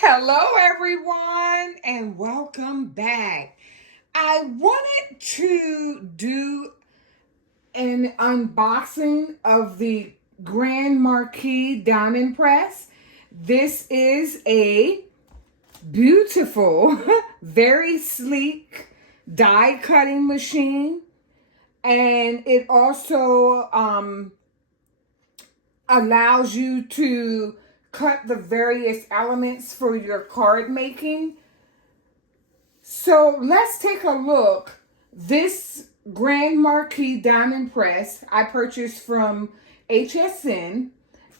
Hello, everyone, and welcome back. I wanted to do an unboxing of the Grand Marquise Diamond Press. This is a beautiful, very sleek die cutting machine, and it also allows you to cut the various elements for your card making. So let's take a look. This Grand Marquise Diamond Press I purchased from HSN,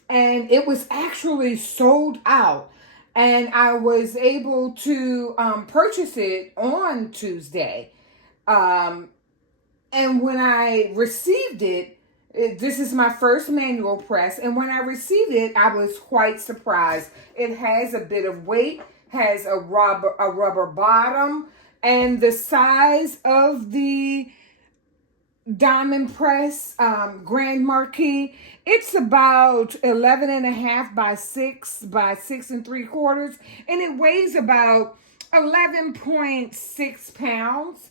and it was actually sold out. And I was able to purchase it on Tuesday. And when I received it, this is my first manual press, and when I received it, I was quite surprised. It has a bit of weight, has a rubber bottom, and the size of the diamond press Grand Marquise, it's about 11.5 by 6 by 6 3/4, and it weighs about 11.6 pounds.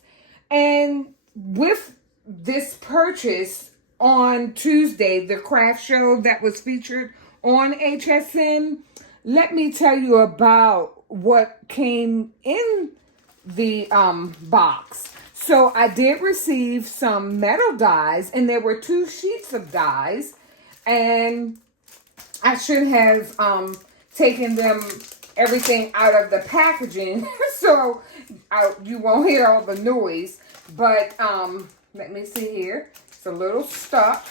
And with this purchase on Tuesday, the craft show that was featured on HSN, let me tell you about what came in the box. So I did receive some metal dies, and there were 2 sheets of dies, and I should have taken everything out of the packaging so you won't hear all the noise. But let me see here. It's a little stuck.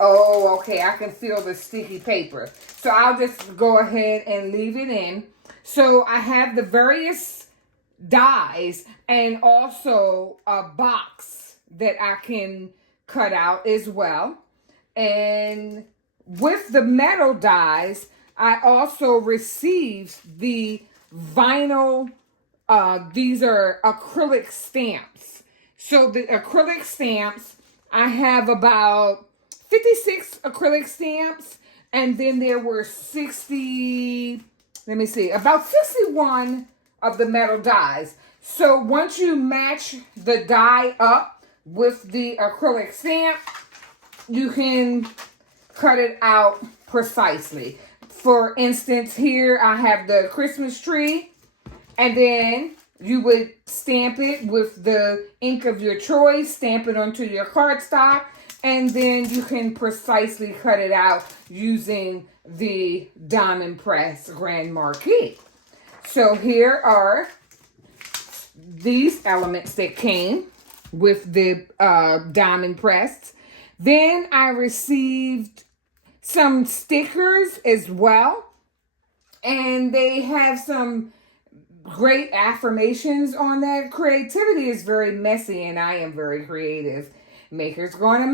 Oh, okay. I can feel the sticky paper. So I'll just go ahead and leave it in. So I have the various dies and also a box that I can cut out as well. And with the metal dies, I also received the vinyl. These are acrylic stamps. So the acrylic stamps, I have about 56 acrylic stamps, and then there were about 61 of the metal dies. So once you match the die up with the acrylic stamp, you can cut it out precisely. For instance, here I have the Christmas tree, and then you would stamp it with the ink of your choice, stamp it onto your cardstock, and then you can precisely cut it out using the Diamond Press Grand Marquise. So here are these elements that came with the Diamond Press. Then I received some stickers as well, and they have some great affirmations on that. Creativity is very messy, and I am very creative. Maker's going to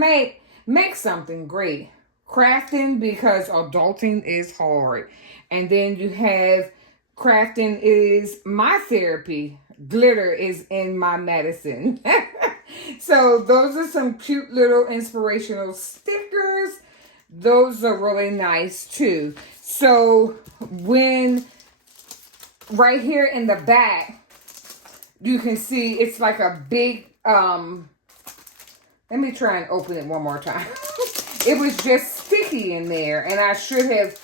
make something great. Crafting, because adulting is hard. And then you have crafting is my therapy. Glitter is in my medicine. So those are some cute little inspirational stickers. Those are really nice too. So right here in the back, you can see it's like a big, let me try and open it one more time. It was just sticky in there, and I should have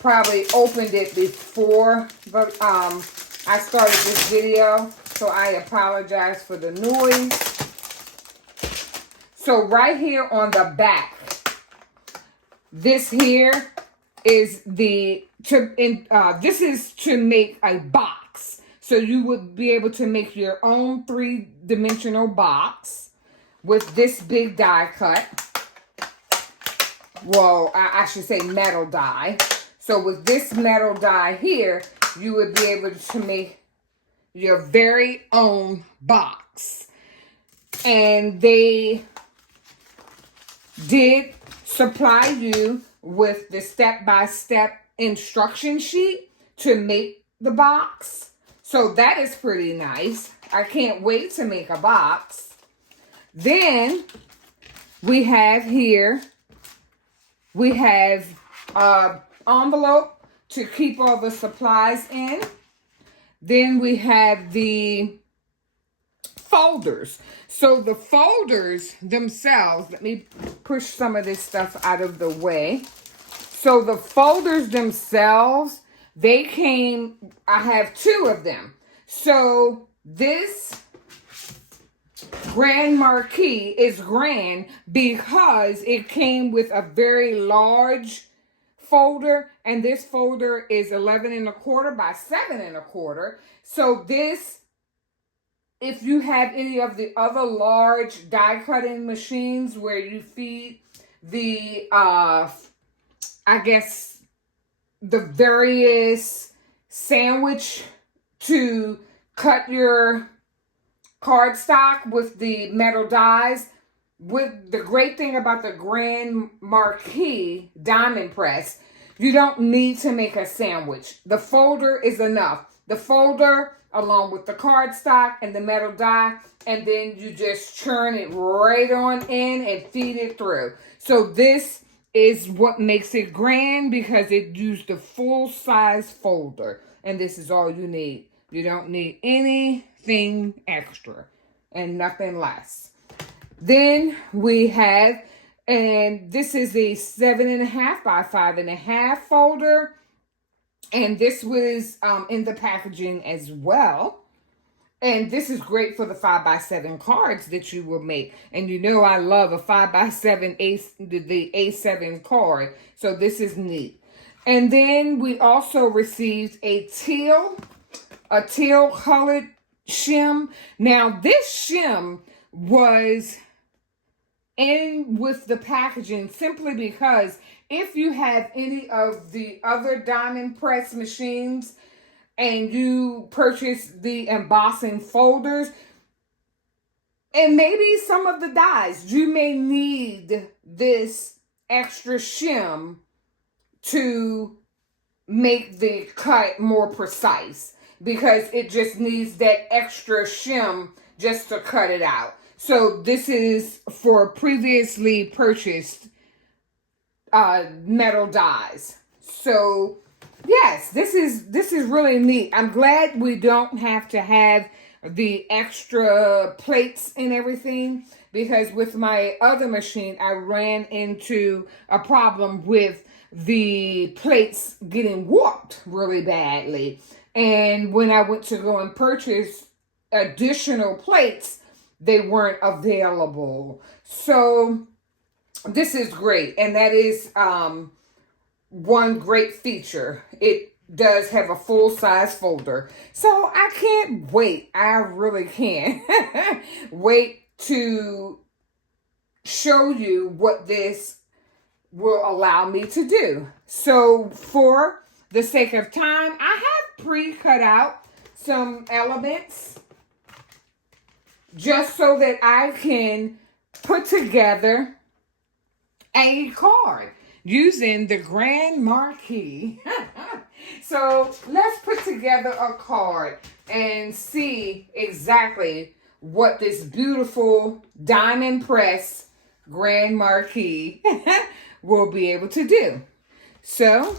probably opened it before I started this video, so I apologize for the noise. So right here on the back, this here is this is to make a box. So you would be able to make your own 3-dimensional box with this big die cut. Well, I should say metal die. So with this metal die here, you would be able to make your very own box. And they did supply you with the step-by-step instruction sheet to make the box. So that is pretty nice. I can't wait to make a box. Then we have here, envelope to keep all the supplies in. Then we have the folders. So the folders themselves, let me push some of this stuff out of the way. So the folders themselves, they came, I have 2 of them. So this Grand Marquise is grand because it came with a very large folder, and this folder is 11 1/4 by 7 1/4. So this, if you have any of the other large die cutting machines where you feed the, I guess, the various sandwich to cut your cardstock with the metal dies. With the great thing about the Grand Marquise diamond press, you don't need to make a sandwich. The folder is enough. The folder along with the cardstock and the metal die, and then you just churn it right on in and feed it through. So this is what makes it grand, because it used the full size folder, and this is all you need. You don't need anything extra and nothing less. Then we have, and this is a 7 1/2 by 5 1/2 folder. And this was in the packaging as well. And this is great for the 5 by 7 cards that you will make. And you know I love a 5 by 7 the A7 card. So this is neat. And then we also received a teal colored shim. Now this shim was in with the packaging simply because if you have any of the other diamond press machines and you purchase the embossing folders, and maybe some of the dies, you may need this extra shim to make the cut more precise, because it just needs that extra shim just to cut it out. So this is for previously purchased metal dies. So yes, this is really neat. I'm glad we don't have to have the extra plates and everything, because with my other machine I ran into a problem with the plates getting warped really badly. And when I went to go and purchase additional plates, they weren't available. So this is great. And that is one great feature. It does have a full-size folder. So I can't wait. I really can't wait to show you what this will allow me to do. So for the sake of time, I have pre-cut out some elements just so that I can put together a card using the Grand Marquise. So let's put together a card and see exactly what this beautiful diamond press Grand Marquise will be able to do. So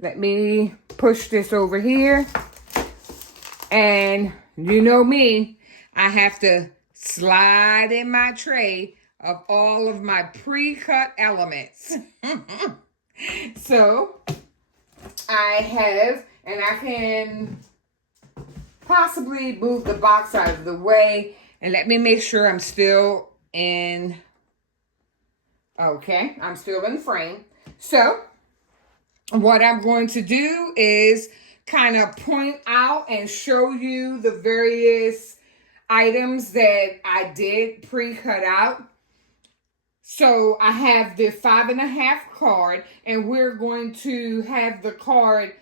let me push this over here. And you know me, I have to slide in my tray of all of my pre-cut elements. So I have, and I can possibly move the box out of the way, and let me make sure I'm still in, okay, I'm still in frame. So what I'm going to do is kind of point out and show you the various items that I did pre-cut out. So I have the 5 1/2 card, and we're going to have the card,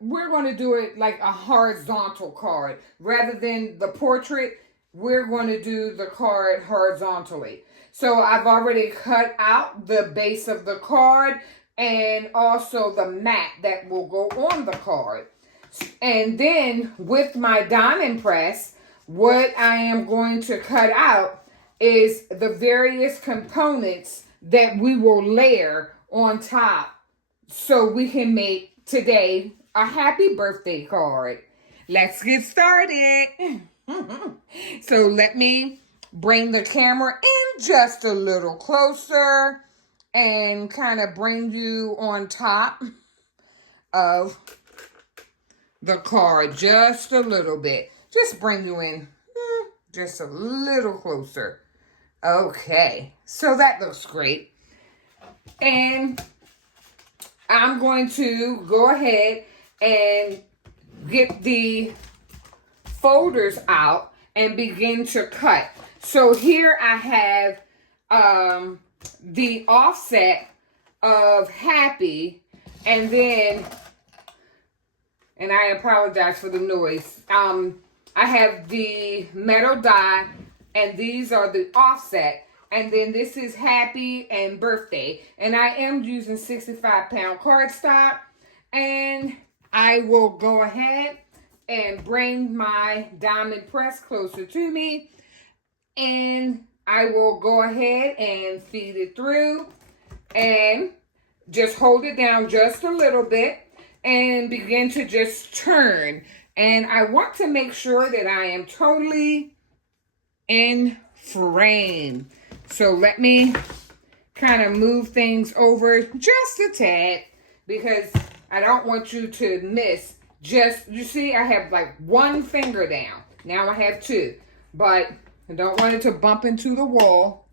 we're going to do it like a horizontal card. Rather than the portrait, we're going to do the card horizontally. So I've already cut out the base of the card and also the mat that will go on the card. And then with my diamond press, what I am going to cut out is the various components that we will layer on top so we can make today a happy birthday card. Let's get started. So let me bring the camera in just a little closer and kind of bring you on top of the card just a little bit. Just bring you in just a little closer. Okay, so that looks great. And I'm going to go ahead and get the folders out and begin to cut. So here I have the offset of happy, and then, and I apologize for the noise. I have the metal die, and these are the offset. And then this is happy and birthday. And I am using 65-pound cardstock. And I will go ahead and bring my diamond press closer to me. And I will go ahead and feed it through. And just hold it down just a little bit. And begin to just turn. And I want to make sure that I am totally in frame. So let me kind of move things over just a tad because I don't want you to miss just, you see, I have like one finger down. Now I have two, but I don't want it to bump into the wall.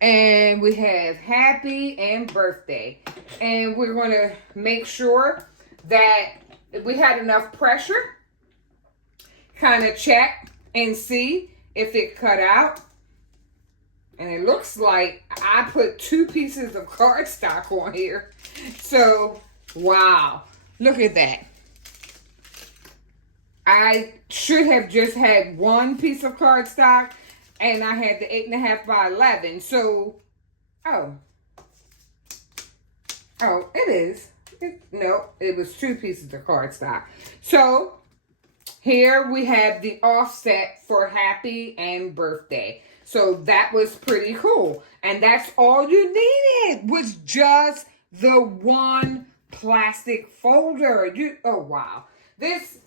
And we have happy and birthday. And we're going to make sure that we had enough pressure. Kind of check and see if it cut out. And it looks like I put 2 pieces of cardstock on here. So, wow. Look at that. I should have just had 1 piece of cardstock. And I had the 8.5 by 11. So, oh, it is. No, it was 2 pieces of cardstock. So, here we have the offset for happy and birthday. So that was pretty cool. And that's all you needed was just the 1 plastic folder. Oh, wow. This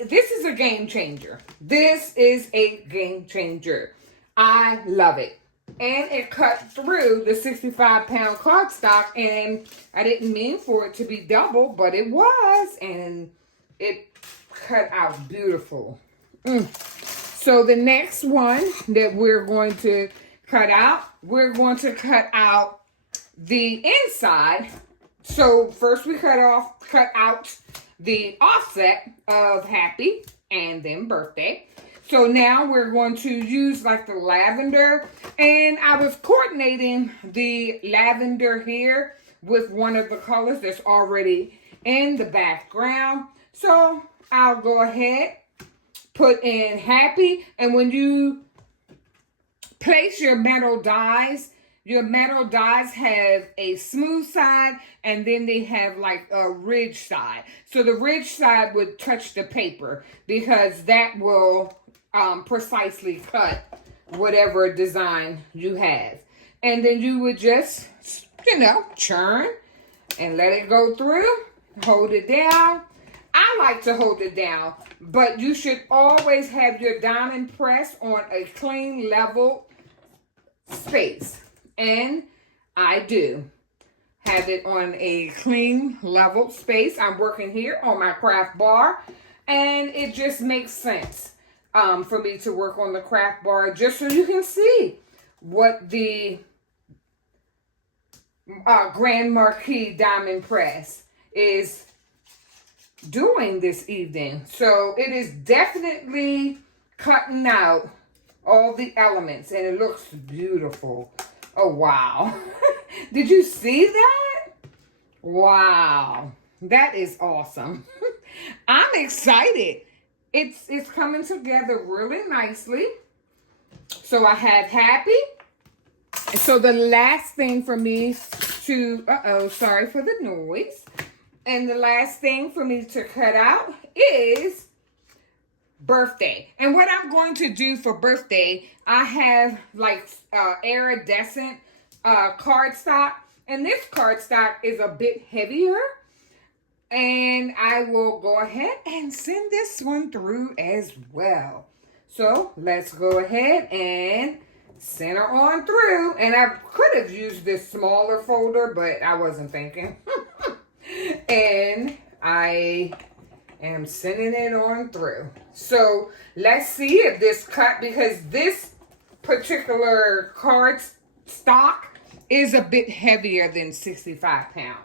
is a game changer. This is a game changer. I love it. And it cut through the 65-pound cardstock. And I didn't mean for it to be double, but it was. And it cut out beautiful. So the next one that we're going to cut out, we're going to cut out the inside. So first we cut out the offset of happy and then birthday. So now we're going to use like the lavender. And I was coordinating the lavender here with one of the colors that's already in the background. So I'll go ahead, put in happy, and when you place your metal dies have a smooth side and then they have like a ridge side. So the ridge side would touch the paper because that will precisely cut whatever design you have. And then you would just, churn and let it go through, hold it down. I like to hold it down, but you should always have your diamond press on a clean, level space. And I do have it on a clean, level space. I'm working here on my craft bar, and it just makes sense for me to work on the craft bar just so you can see what the Grand Marquise diamond press is doing this evening. So it is definitely cutting out all the elements and it looks beautiful. Oh, wow. Did you see that? Wow. That is awesome. I'm excited. It's coming together really nicely. So I have happy. So the last thing for me to, sorry for the noise. And the last thing for me to cut out is birthday. And what I'm going to do for birthday, I have like iridescent cardstock And this cardstock is a bit heavier. And I will go ahead and send this one through as well. So let's go ahead and send her on through. And I could have used this smaller folder, but I wasn't thinking. And I am sending it on through. So let's see if this cut, because this particular cardstock is a bit heavier than 65 pounds.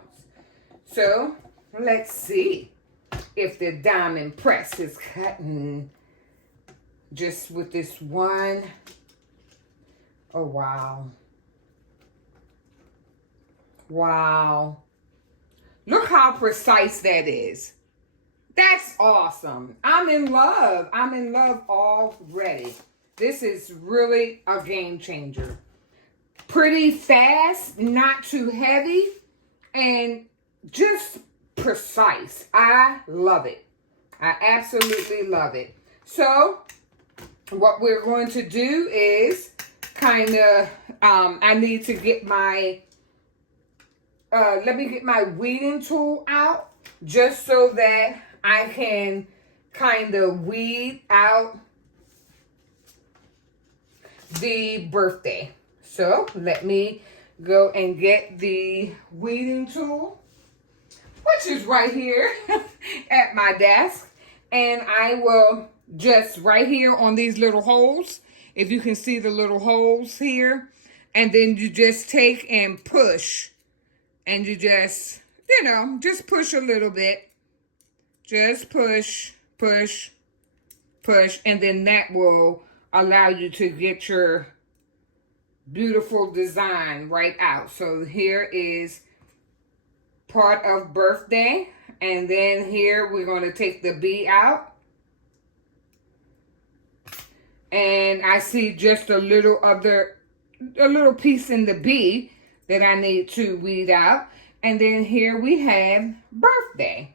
So let's see if the diamond press is cutting just with this one. Oh, wow. Wow. Look how precise that is. That's awesome. I'm in love. I'm in love already. This is really a game changer. Pretty fast, not too heavy, and just precise. I love it. I absolutely love it. So what we're going to do is kind of, I need to get my, let me get my weeding tool out just so that I can kind of weed out the birthday. So let me go and get the weeding tool, which is right here at my desk. And I will just right here on these little holes, if you can see the little holes here, and then you just take and push, and you just, you know, just push a little bit. Just push, push, push, and then that will allow you to get your beautiful design right out. So here is part of birthday, and then here we're going to take the B out, and I see just a little piece in the B that I need to weed out, and then here we have birthday.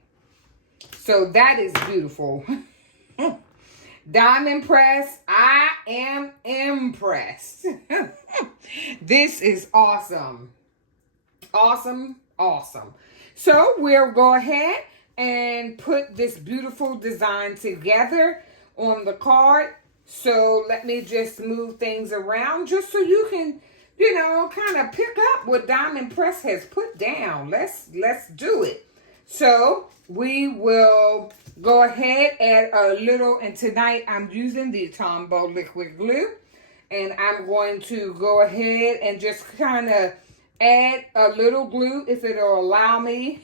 So that is beautiful. Diamond press, I am impressed. This is awesome. Awesome, awesome. So we'll go ahead and put this beautiful design together on the card. So let me just move things around just so you can, you know, kind of pick up what Diamond Press has put down. Let's do it. So we will go ahead, add a little, and tonight I'm using the TomBow liquid glue. And I'm going to go ahead and just kind of add a little glue, if it'll allow me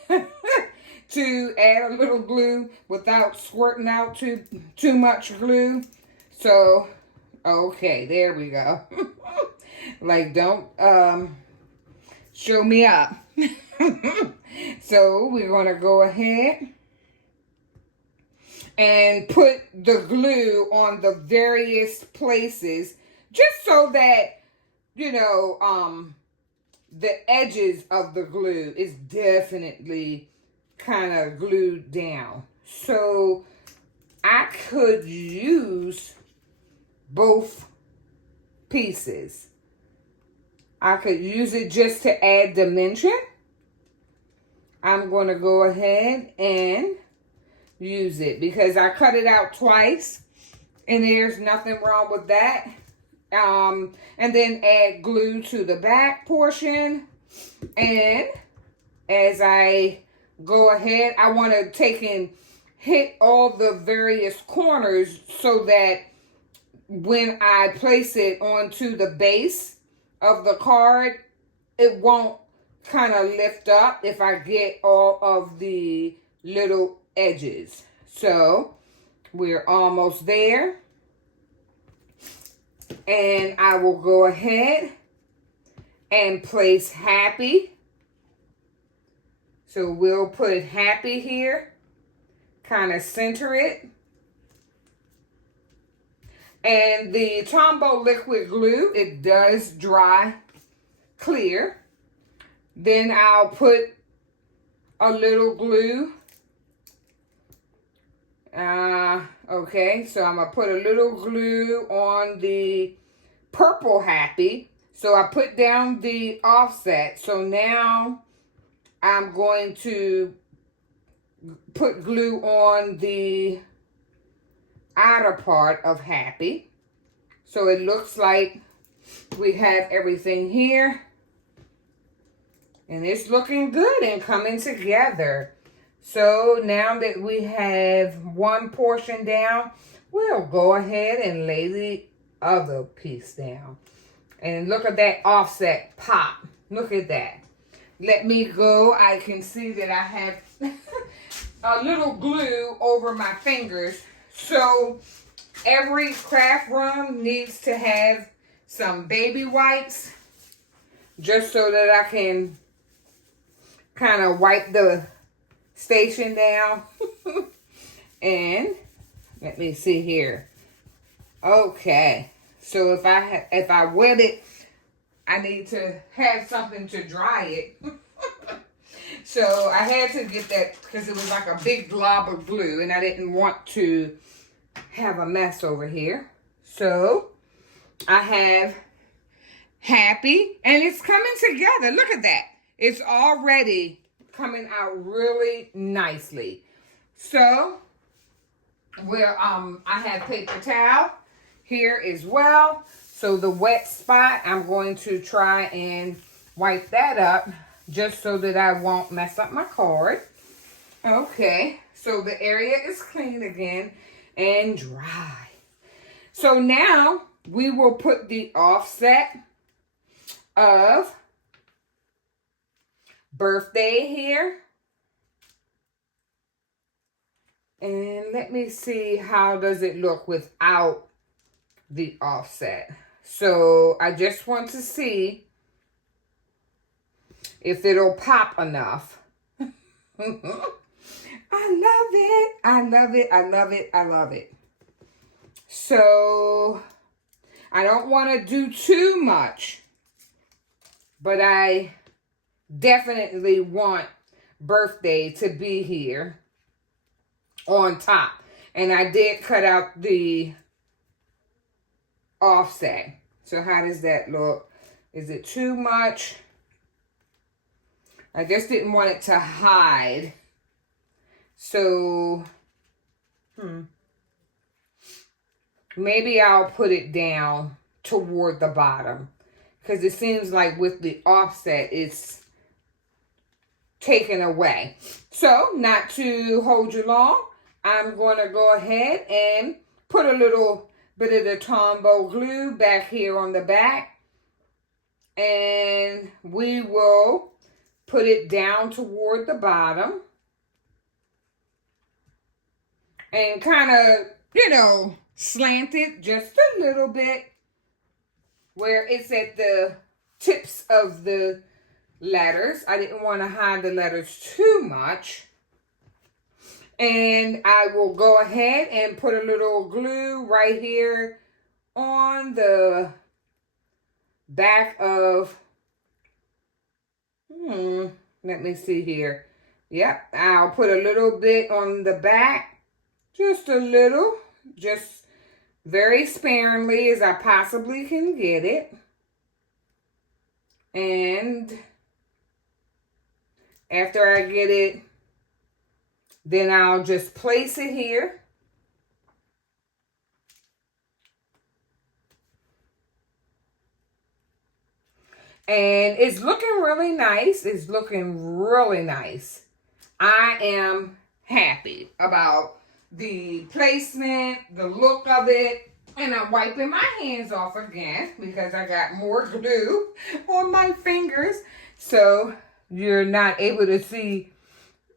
to add a little glue without squirting out too much glue. So, okay, there we go. Like, don't show me up. So we're going to go ahead and put the glue on the various places, just so that, you know, the edges of the glue is definitely kind of glued down. So I could use both pieces. I could use it just to add dimension. I'm going to go ahead and use it because I cut it out twice and there's nothing wrong with that. And then add glue to the back portion. And as I go ahead, I want to take and hit all the various corners so that when I place it onto the base of the card, it won't kind of lift up if I get all of the little edges. So we're almost there. And I will go ahead and place happy. So we'll put happy here, kind of center it. And the TomBow liquid glue, it does dry clear. Then I'll put a little glue. Okay, so I'm going to put a little glue on the purple happy So I put down the offset. So now I'm going to put glue on the outer part of Happy. So it looks like we have everything here. And it's looking good and coming together. So now that we have one portion down, we'll go ahead and lay the other piece down. And look at that offset pop. Look at that. Let me go. I can see that I have a little glue over my fingers. So every craft room needs to have some baby wipes, just so that I can kind of wipe the station down. And let me see here. Okay, so if I wet it, I need to have something to dry it. So I had to get that because it was like a big glob of glue and I didn't want to have a mess over here. So I have Happy and it's coming together. Look at that. It's already coming out really nicely. So I have paper towel here as well. So the wet spot, I'm going to try and wipe that up just so that I won't mess up my card. Okay, so the area is clean again and dry. So now we will put the offset of birthday here. And let me see, how does it look without the offset? So I just want to see if it'll pop enough. I love it. I love it. I love it. I love it. So I don't want to do too much, but I definitely want birthday to be here on top. And I did cut out the offset. So how does that look? Is it too much? I just didn't want it to hide. So, maybe I'll put it down toward the bottom. Because it seems like with the offset, it's taken away. So, not to hold you long, I'm going to go ahead and put a little bit of the TomBow glue back here on the back. And we will put it down toward the bottom. And kind of, slant it just a little bit where it's at the tips of the letters. I didn't want to hide the letters too much. And I will go ahead and put a little glue right here on the back of, let me see here. Yep, I'll put a little bit on the back. Just a little, just very sparingly as I possibly can get it. And after I get it, then I'll just place it here. And it's looking really nice. It's looking really nice. I am happy about the placement, the look of it, and I'm wiping my hands off again because I got more glue on my fingers. So you're not able to see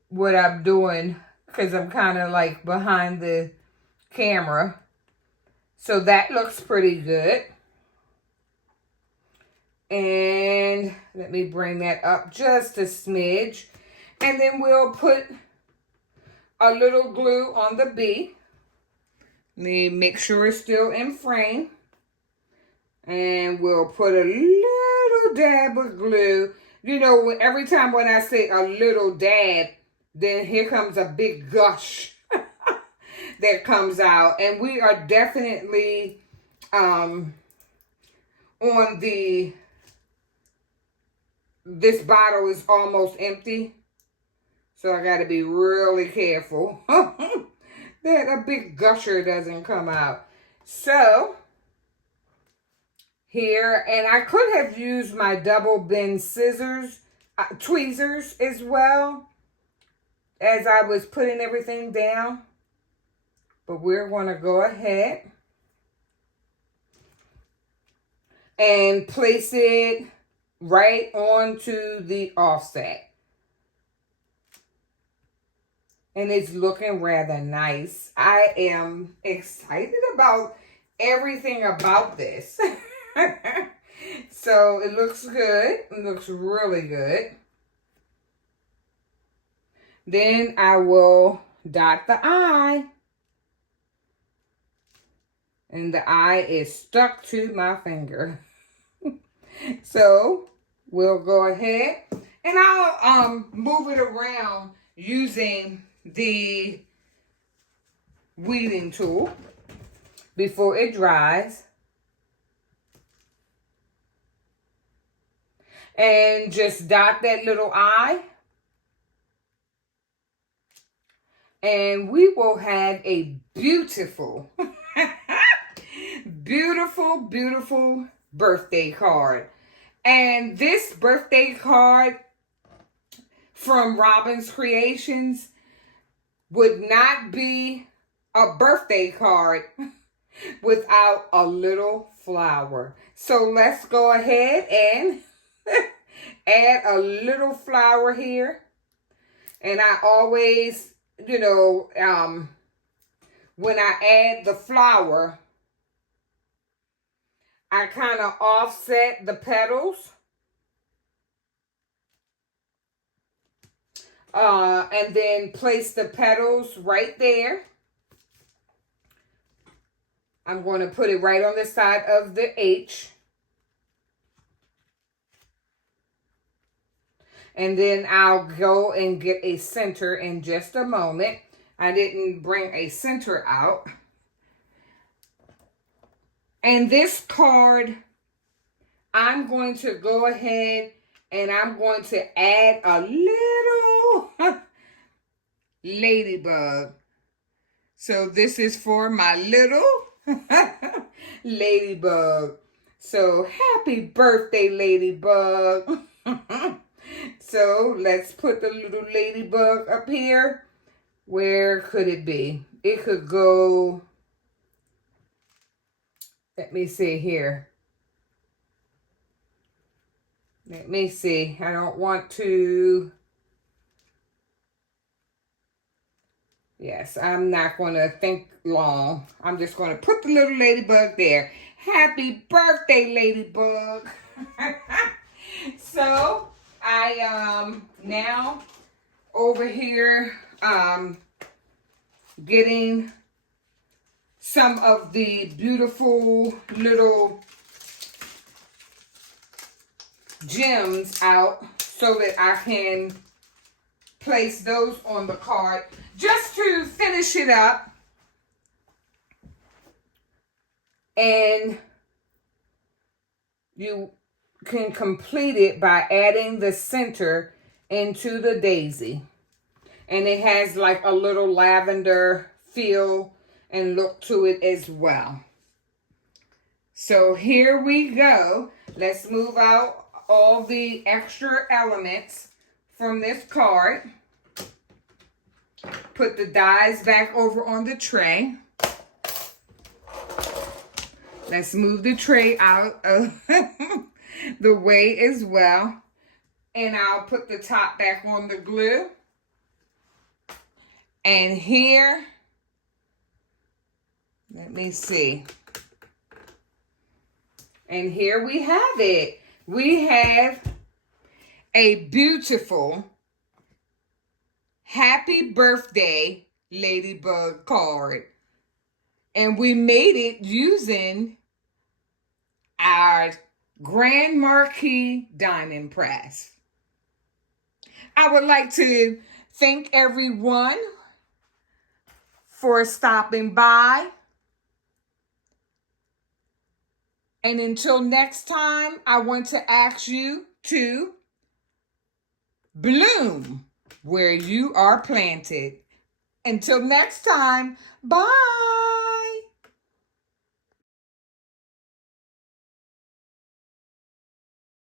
what I'm doing because I'm kind of like behind the camera. So that looks pretty good. And let me bring that up just a smidge. And then we'll put a little glue on the B. Let me make sure it's still in frame. And we'll put a little dab of glue. Every time when I say a little dab, then here comes a big gush that comes out. And we are definitely on the this bottle is almost empty. So I got to be really careful that a big gusher doesn't come out. So here, and I could have used my double bend scissors, tweezers as well as I was putting everything down. But we're going to go ahead and place it right onto the offset. And it's looking rather nice. I am excited about everything about this. So it looks good. It looks really good. Then I will dot the eye. And the eye is stuck to my finger. So we'll go ahead and I'll move it around using the weeding tool before it dries. And just dot that little eye. And we will have a beautiful, beautiful, beautiful birthday card. And this birthday card from Robin's Creations would not be a birthday card without a little flower. So let's go ahead and add a little flower here. And I always, you know, when I add the flower, I kind of offset the petals. And then place the petals right there. I'm going to put it right on the side of the H. And then I'll go and get a center in just a moment. I didn't bring a center out. And this card, I'm going to go ahead and I'm going to add a little ladybug. So this is for my little ladybug. So happy birthday, ladybug. So let's put the little ladybug up here. Where could it be? It could go, let me see here. Let me see. I don't want to. Yes, I'm not going to think long. I'm just going to put the little ladybug there. Happy birthday, ladybug. So I now over here getting some of the beautiful little gems out so that I can place those on the card just to finish it up. And you can complete it by adding the center into the daisy. And it has like a little lavender feel and look to it as well. So here we go. Let's move out all the extra elements from this card. Put the dies back over on the tray. Let's move the tray out of the way as well. And I'll put the top back on the glue. And here, let me see. And here we have it. We have a beautiful happy birthday ladybug card. And we made it using our Grand Marquise diamond press. I would like to thank everyone for stopping by. And until next time, I want to ask you to bloom where you are planted. Until next time, bye.